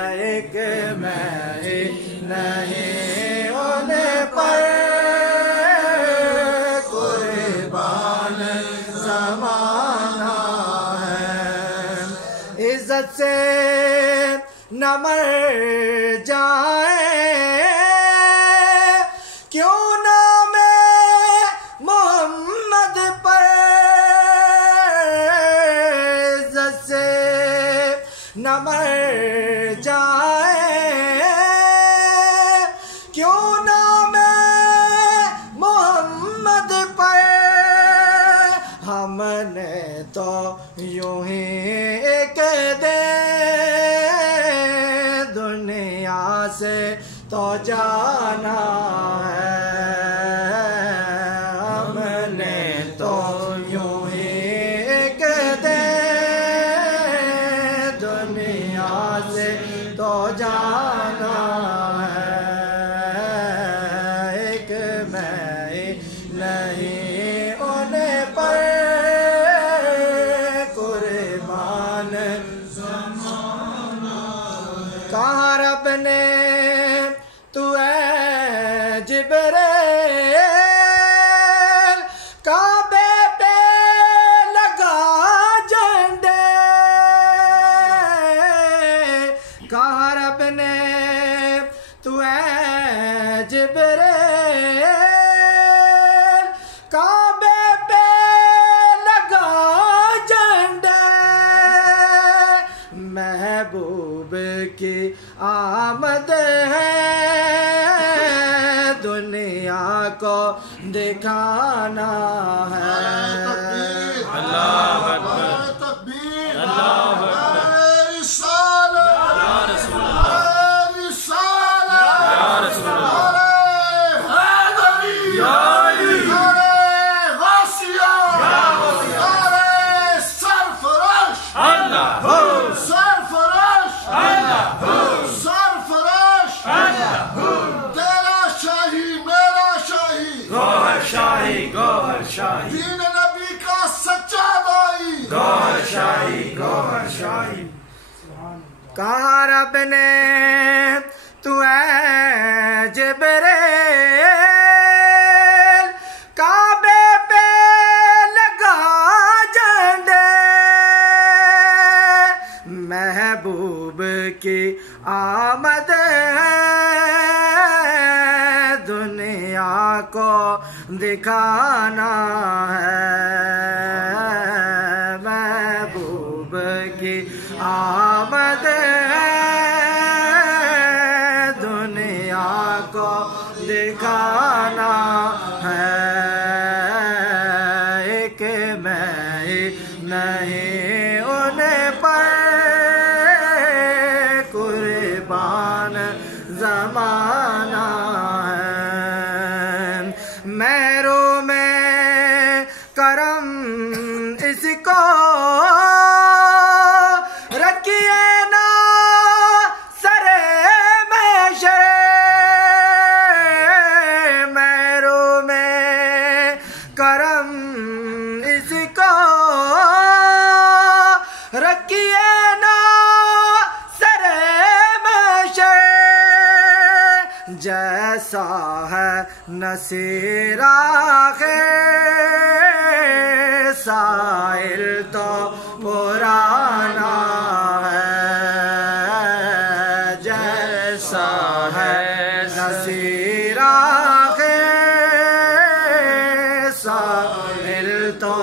ایک میں ہی نہیں ان پر قربان زمانہ ہے. عزت سے نہ مر جائیں کیوں نام محمد پر. عزت سے نہ مر جائیں کیوں نام محمد پر. ہم نے تو یوں ہی ایک دنیا سے تو جانا ہے. ہم نے تو یوں ہی ایک دنیا سے تو جانا ہے. ایک میں نہیں ان پر قربان کہا رب نے تو اے جبریل کعبے پہ لگا جھنڈے. کہا رب نے تو اے جبریل کعبے پہ لگا جھنڈے. محبوب کی آمد ہے دنیا کو دکھانا ہے. اللہ اکبر تکبیر اللہ اکبر رسالت یا رسول اللہ رسالت یا رسول اللہ حیدری یا علی غوثیہ سرفرش اللہ سرفرش اللہ سرفرش تیرا شاہی میرا شاہی گوہر شاہی گوہر شاہی دین نبی کا سچا دائی گوہر شاہی گوہر شاہی. کہا رب نے تو اے جبریل کعبے پہ لگا جھنڈے. محبوب کی آمد ہے دنیا کو دکھانا ہے. محبوب کی آمد ہے دنیا کو دکھانا ہے. ایک میں ہی نہیں ان پر قربان زمانہ ہے. میرو میں کرم اس کو رکھیے نا سر محشر. میرو میں کرم اس کو رکھیے نا سر محشر. جیسا ہے نصیر سائل تو پرانا ہے. جیسا ہے نصیر سائل تو